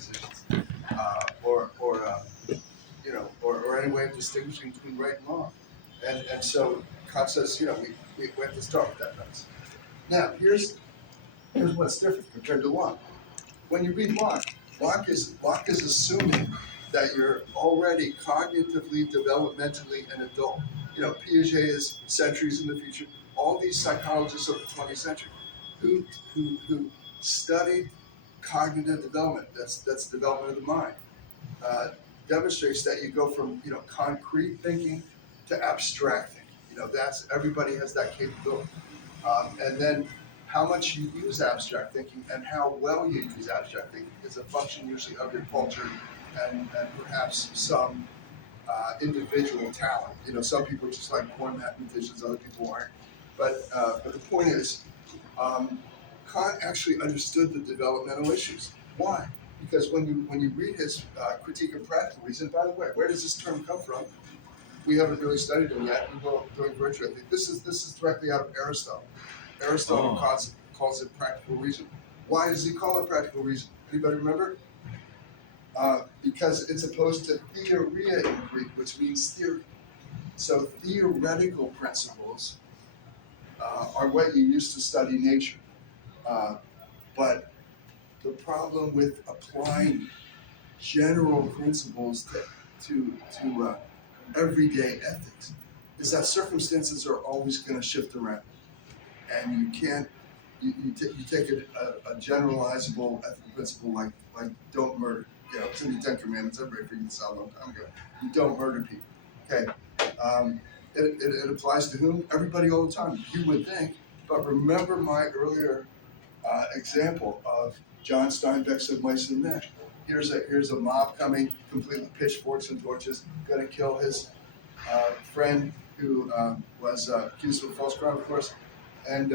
positions, or any way of distinguishing between right and wrong. And so Kant says, we have to start with that premise. Now, here's what's different compared to Locke. When you read Locke, Locke is assuming that you're already cognitively, developmentally an adult. Piaget is centuries in the future. All these psychologists of the 20th century who studied cognitive development, that's development of the mind, uh, demonstrates that you go from concrete thinking to abstract thinking. That's everybody has that capability. And then how much you use abstract thinking and how well you use abstract thinking is a function usually of your culture and perhaps some individual talent. Some people are just like born mathematicians, other people aren't. But the point is, Kant actually understood the developmental issues. Why? Because when you read his Critique of Practical Reason, by the way, where does this term come from? We haven't really studied it yet. We will doing virtue. I think this is directly out of Aristotle. Aristotle calls it practical reason. Why does he call it practical reason? Anybody remember? Because it's opposed to theoria in Greek, which means theory. So theoretical principles are what you use to study nature. But the problem with applying general principles to everyday ethics is that circumstances are always going to shift around, and you can't. You take a generalizable ethical principle like don't murder. It's in the Ten Commandments. Everybody figured this out a long time ago. You don't murder people. Okay. It applies to whom? Everybody all the time. You would think, but remember my earlier example of John Steinbeck's of Mice and Men. Here's a mob coming, completely pitchforks and torches, going to kill his friend who was accused of a false crime, of course, and.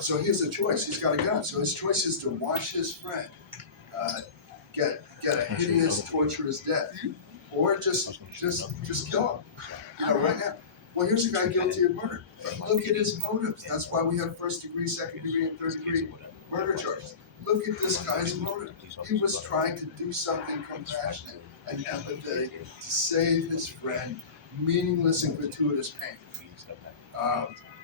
So he has a choice. He's got a gun. So his choice is to watch his friend get a hideous, torturous death, or just kill him. Right now. Well, here's a guy guilty of murder. Look at his motives. That's why we have first degree, second degree, and third degree murder charges. Look at this guy's motive. He was trying to do something compassionate and empathetic to save his friend meaningless and gratuitous pain.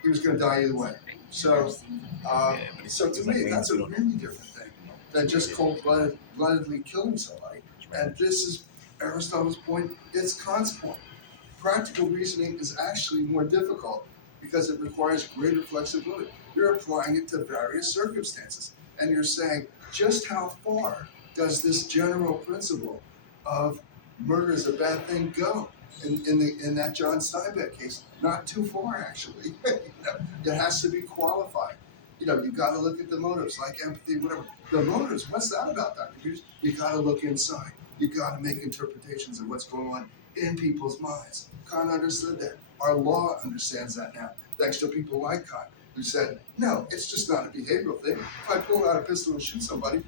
He was going to die either way. So to me, that's a really different thing than just cold-bloodedly killing somebody. And this is Aristotle's point. It's Kant's point. Practical reasoning is actually more difficult because it requires greater flexibility. You're applying it to various circumstances, and you're saying just how far does this general principle of murder is a bad thing go? In that John Steinbeck case, not too far actually. It has to be qualified. You got to look at the motives, like empathy, whatever. The motives. What's that about, Dr. Peters? You got to look inside. You got to make interpretations of what's going on in people's minds. Kant understood that. Our law understands that now, thanks to people like Kant, who said, no, it's just not a behavioral thing. If I pull out a pistol and shoot somebody,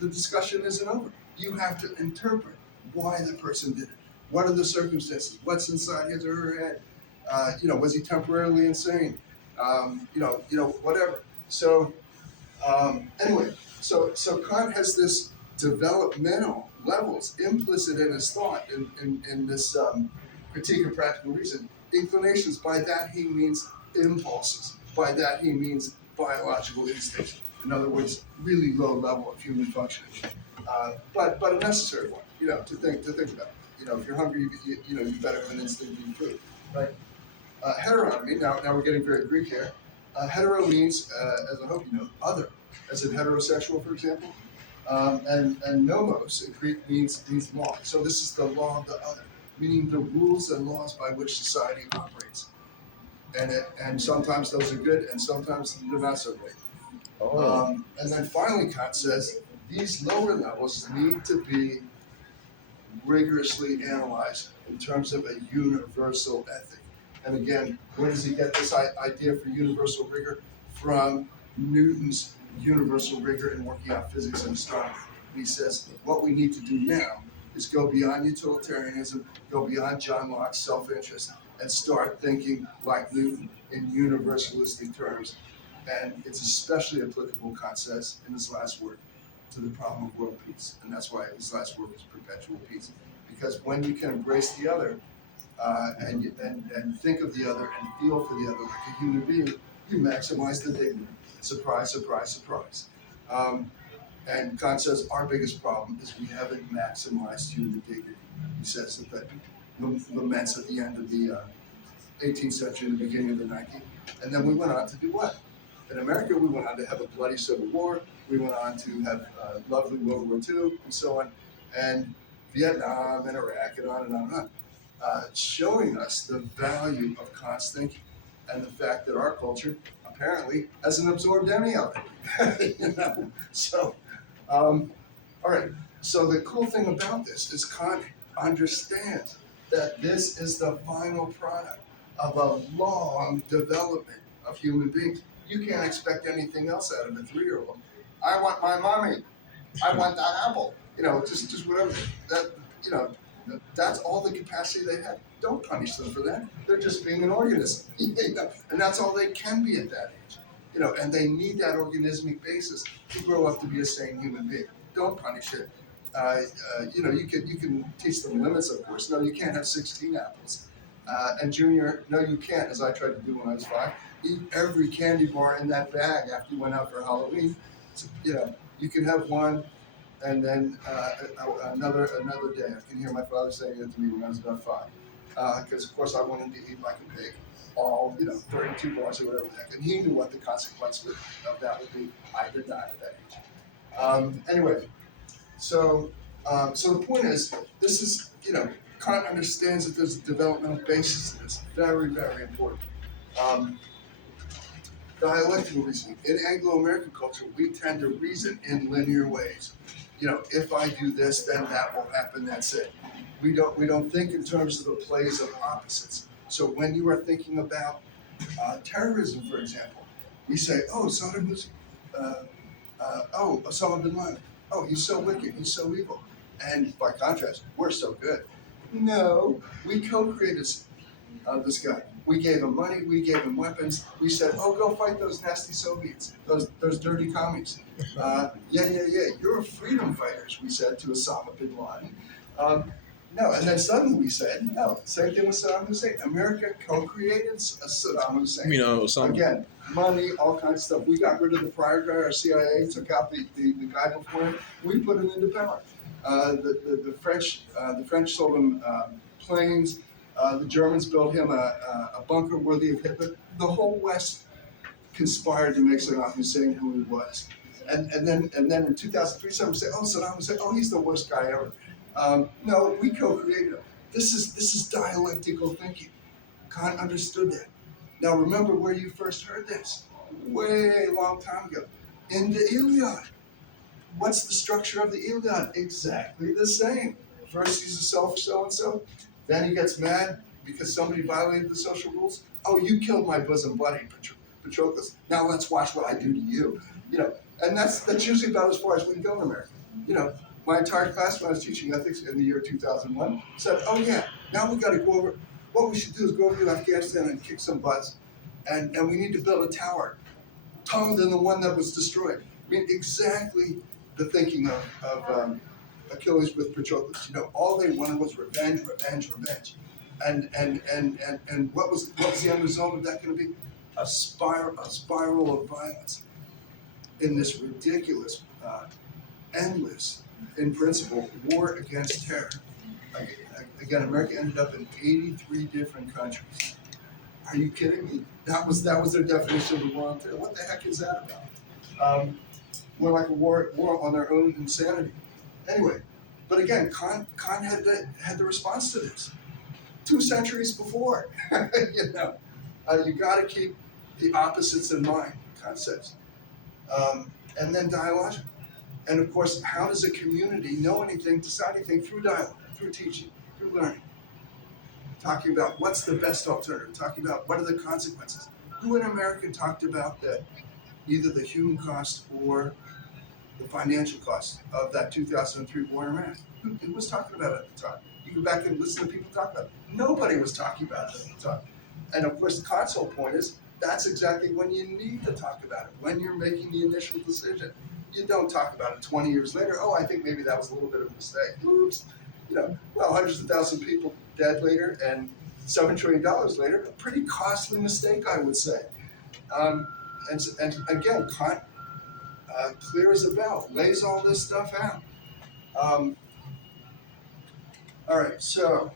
the discussion isn't over. You have to interpret why the person did it. What are the circumstances? What's inside his or her head? Was he temporarily insane? Whatever. So anyway, so Kant has this developmental levels implicit in his thought in this Critique of Practical Reason. Inclinations, by that he means impulses. By that he means biological instincts. In other words, really low level of human functioning, but a necessary one. To think about. If you're hungry, you better have an instinct to eat food, right? Heteronomy. Now we're getting very Greek here. Hetero means, as I hope you know, other, as in heterosexual, for example. And nomos in Greek means law. So this is the law of the other, meaning the rules and laws by which society operates. And sometimes those are good, and sometimes they're not so great. And then finally, Kant says these lower levels need to be rigorously analyzed in terms of a universal ethic. And again, where does he get this idea for universal rigor? From Newton's universal rigor in working out physics and astronomy. He says what we need to do now is go beyond utilitarianism, go beyond John Locke's self-interest, and start thinking like Newton in universalistic terms. And it's especially applicable, Kant says, in his last work, to the problem of world peace. And that's why his last work is Perpetual Peace. Because when you can embrace the other, and think of the other and feel for the other like a human being, you maximize the dignity. Surprise, surprise, surprise. And Kant says our biggest problem is we haven't maximized human dignity. He says that laments at the end of the 18th century and the beginning of the 19th. And then we went on to do what? In America, we went on to have a bloody civil war. We went on to have lovely World War II and so on, and Vietnam and Iraq and on and on and on. Showing us the value of Kant's thinking and the fact that our culture apparently hasn't absorbed any of it. You know? So, all right. So the cool thing about this is Kant understands that this is the final product of a long development of human beings. You can't expect anything else out of a 3-year-old. I want my mommy. I want that apple. You know, just whatever. That, you know, that's all the capacity they have. Don't punish them for that. They're just being an organism. You know? And that's all they can be at that age. You know, and they need that organismic basis to grow up to be a sane human being. Don't punish it. You know, you can teach them limits, of course. No, you can't have 16 apples. And Junior, no, you can't, as I tried to do when I was 5. Eat every candy bar in that bag after you went out for Halloween. So, you know, you can have one, and then another day. I can hear my father saying it to me when I was about 5, because of course I wanted to eat like a pig, all 32 bars or whatever the heck, and he knew what the consequence of that would be. I did not at that age. Anyway, so the point is, this is Kant understands that there's a developmental basis to this. Very, very important. Dialectical reasoning. In Anglo-American culture, we tend to reason in linear ways. If I do this, then that will happen. That's it. We don't think in terms of the plays of opposites. So when you are thinking about terrorism, for example, we say, "Oh, Saddam Hussein. Osama bin Laden. Oh, he's so wicked. He's so evil." And by contrast, we're so good. No, we co-created this guy. We gave him money. We gave him weapons. We said, "Oh, go fight those nasty Soviets, those dirty commies." Yeah. You're freedom fighters, we said to Osama bin Laden. No, and then suddenly we said, no, same thing with Saddam Hussein. America co-created Saddam Hussein. Osama. Again, money, all kinds of stuff. We got rid of the prior guy, our CIA, took out the guy before him. We put him into power. The French sold him planes. The Germans built him a bunker worthy of Hitler. The whole West conspired to make Saddam Hussein who he was. And then in 2003, someone said, "Oh, Saddam Hussein, he's the worst guy ever." No, we co-created him. This is dialectical thinking. Kant understood that. Now remember where you first heard this. Way long time ago. In the Iliad. What's the structure of the Iliad? Exactly the same. First he's a selfish so-and-so. Then he gets mad because somebody violated the social rules. "Oh, you killed my bosom buddy, Patroclus. Now let's watch what I do to you." And that's usually about as far as we can go in America. My entire class when I was teaching ethics in the year 2001 said, "Oh yeah, now we got to go over. What we should do is go over to Afghanistan and kick some butts, and we need to build a tower taller than the one that was destroyed." I mean, exactly the thinking of Achilles with Patroclus. All they wanted was revenge. And what was the end result of that going to be? A spiral of violence in this ridiculous, endless, in principle, war against terror. Again, America ended up in 83 different countries. Are you kidding me? That was their definition of the war on terror. What the heck is that about? More like a war on their own insanity. Anyway, but again, Kant had the response to this 2 centuries before. You got to keep the opposites in mind, Kant says. And then dialogical. And of course, how does a community know anything, decide anything? Through dialogue, through teaching, through learning. Talking about what's the best alternative, talking about what are the consequences. Who in America talked about that, either the human cost or the financial cost of that 2003 war in Iraq? Who was talking about it at the time? You go back and listen to people talk about it. Nobody was talking about it at the time. And of course, Kant's whole point is, that's exactly when you need to talk about it, when you're making the initial decision. You don't talk about it 20 years later. Oh, I think maybe that was a little bit of a mistake. Oops. Well, hundreds of thousands of people dead later and $7 trillion later, a pretty costly mistake, I would say. Um, and again, Kant, clear as a bell, lays all this stuff out. Um, all right, so,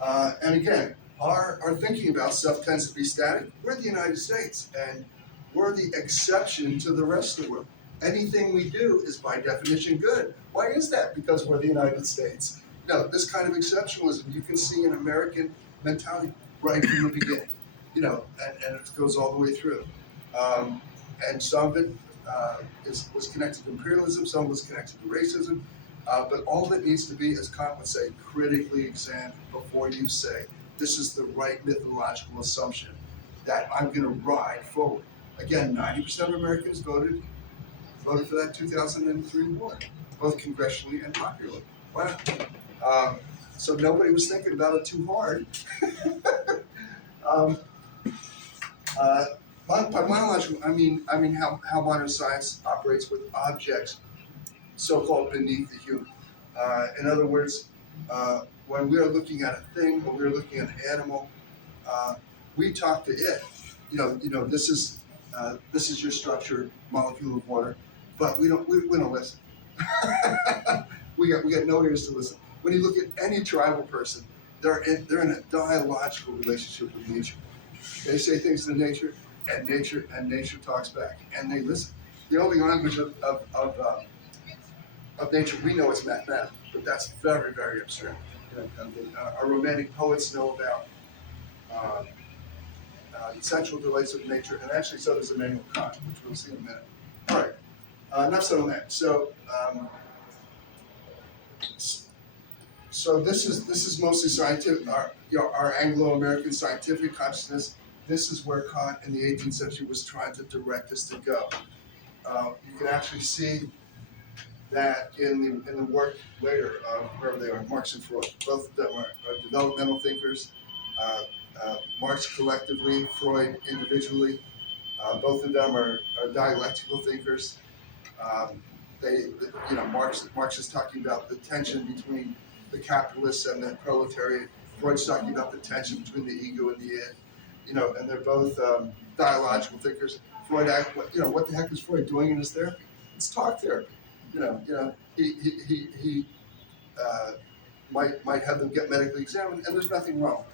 and again, our thinking about stuff tends to be static. We're the United States, and we're the exception to the rest of the world. Anything we do is by definition good. Why is that? Because we're the United States. This kind of exceptionalism you can see in American mentality right from the beginning. And it goes all the way through. And some of it was connected to imperialism, some was connected to racism. But all that needs to be, as Kant would say, critically examined before you say, this is the right mythological assumption that I'm going to ride forward. Again, 90% of Americans voted for that 2003 war, both congressionally and popularly. Wow. So nobody was thinking about it too hard. By monological, I mean how modern science operates with objects so-called beneath the human. In other words, when we are looking at a thing, when we're looking at an animal, we talk to it. This is your structure, molecule of water, but we don't listen. we got no ears to listen. When you look at any tribal person, they're in a dialogical relationship with nature. They say things to nature, and nature talks back, and they listen. The only language of nature we know is mathematics, but that's very, very abstract. Our romantic poets know about the central delights of nature, and actually so does Immanuel Kant, which we'll see in a minute. All right, enough said on that. So this is mostly scientific. Our Anglo-American scientific consciousness. This is where Kant in the 18th century was trying to direct us to go. You can actually see that in the work later of wherever they are, Marx and Freud. Both of them are developmental thinkers. Marx collectively, Freud individually. Both of them are dialectical thinkers. Marx is talking about the tension between the capitalists and the proletariat. Freud's talking about the tension between the ego and the id. And they're both dialogical thinkers. Freud, what the heck is Freud doing in his therapy? It's talk therapy. He might have them get medically examined, and there's nothing wrong.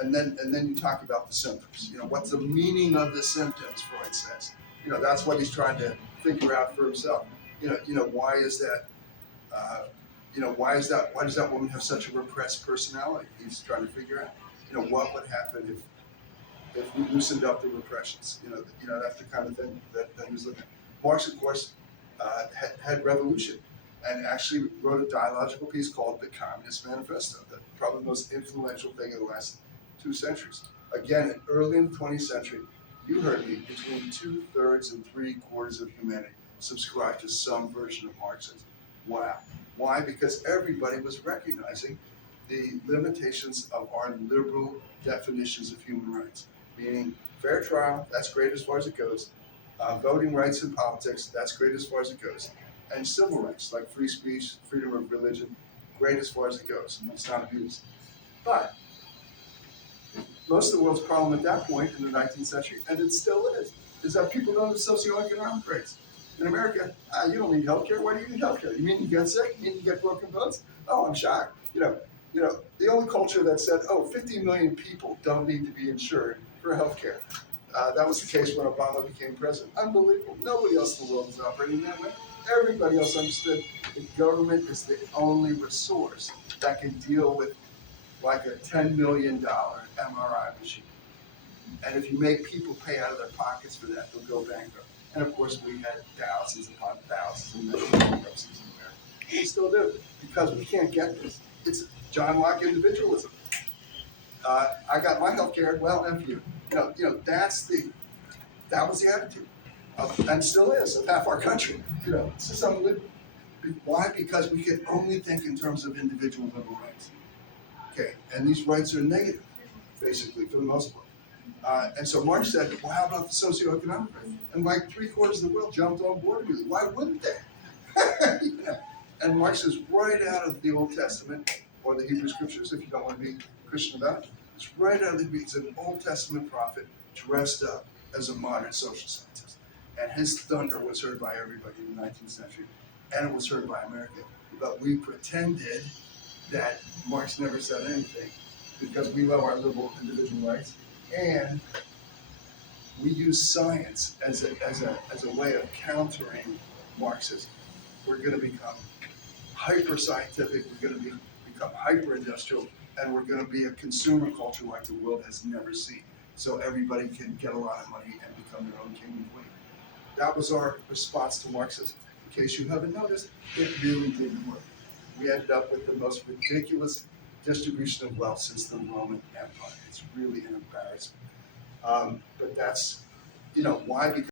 And then you talk about the symptoms. What's the meaning of the symptoms? Freud says. That's what he's trying to figure out for himself. Why is that? Why does that woman have such a repressed personality? He's trying to figure out. What would happen if we loosened up the repressions? That's the kind of thing that he's looking at. Marx, of course, had revolution, and actually wrote a dialogical piece called The Communist Manifesto, probably the most influential thing in the last 2 centuries. Again, early in the 20th century, you heard me, between 2/3 and 3/4 of humanity subscribed to some version of Marxism. Wow. Why? Because everybody was recognizing the limitations of our liberal definitions of human rights, meaning fair trial, that's great as far as it goes. Voting rights in politics, that's great as far as it goes. And civil rights, like free speech, freedom of religion, great as far as it goes. It's not abused. But most of the world's problem at that point in the 19th century, and it still is that people don't have socioeconomic rights. In America, you don't need healthcare. Why do you need healthcare? You mean you get sick? You mean you get broken bones? Oh, I'm shocked. The only culture that said, 50 million people don't need to be insured for healthcare. That was the case when Obama became president. Unbelievable. Nobody else in the world is operating that way. Everybody else understood the government is the only resource that can deal with like a $10 million MRI machine. And if you make people pay out of their pockets for that, they'll go bankrupt. And of course, we had thousands upon thousands of bankruptcies in America. We still do, because we can't get this. It's John Locke individualism. I got my health care, well, F you. That was the attitude, and still is, of half our country. It's just unbelievable. Why? Because we can only think in terms of individual liberal rights. Okay, and these rights are negative, basically, for the most part. And so Marx said, well, how about the socioeconomic rate? And like 3/4 of the world jumped on board immediately. Why wouldn't they? You know? And Marx is right out of the Old Testament, or the Hebrew Scriptures, if you don't want to be Christian about it. It's right out of the, he's an Old Testament prophet dressed up as a modern social scientist. And his thunder was heard by everybody in the 19th century, and it was heard by America. But we pretended that Marx never said anything because we love our liberal individual rights, and we use science as a way of countering Marxism. We're going to become hyper scientific, we're going to become hyper industrial, and we're going to be a consumer culture like the world has never seen. So everybody can get a lot of money and become their own king and queen. That was our response to Marxism. In case you haven't noticed, it really didn't work. We ended up with the most ridiculous distribution of wealth since the Roman Empire. It's really an embarrassment. But that's, why? Because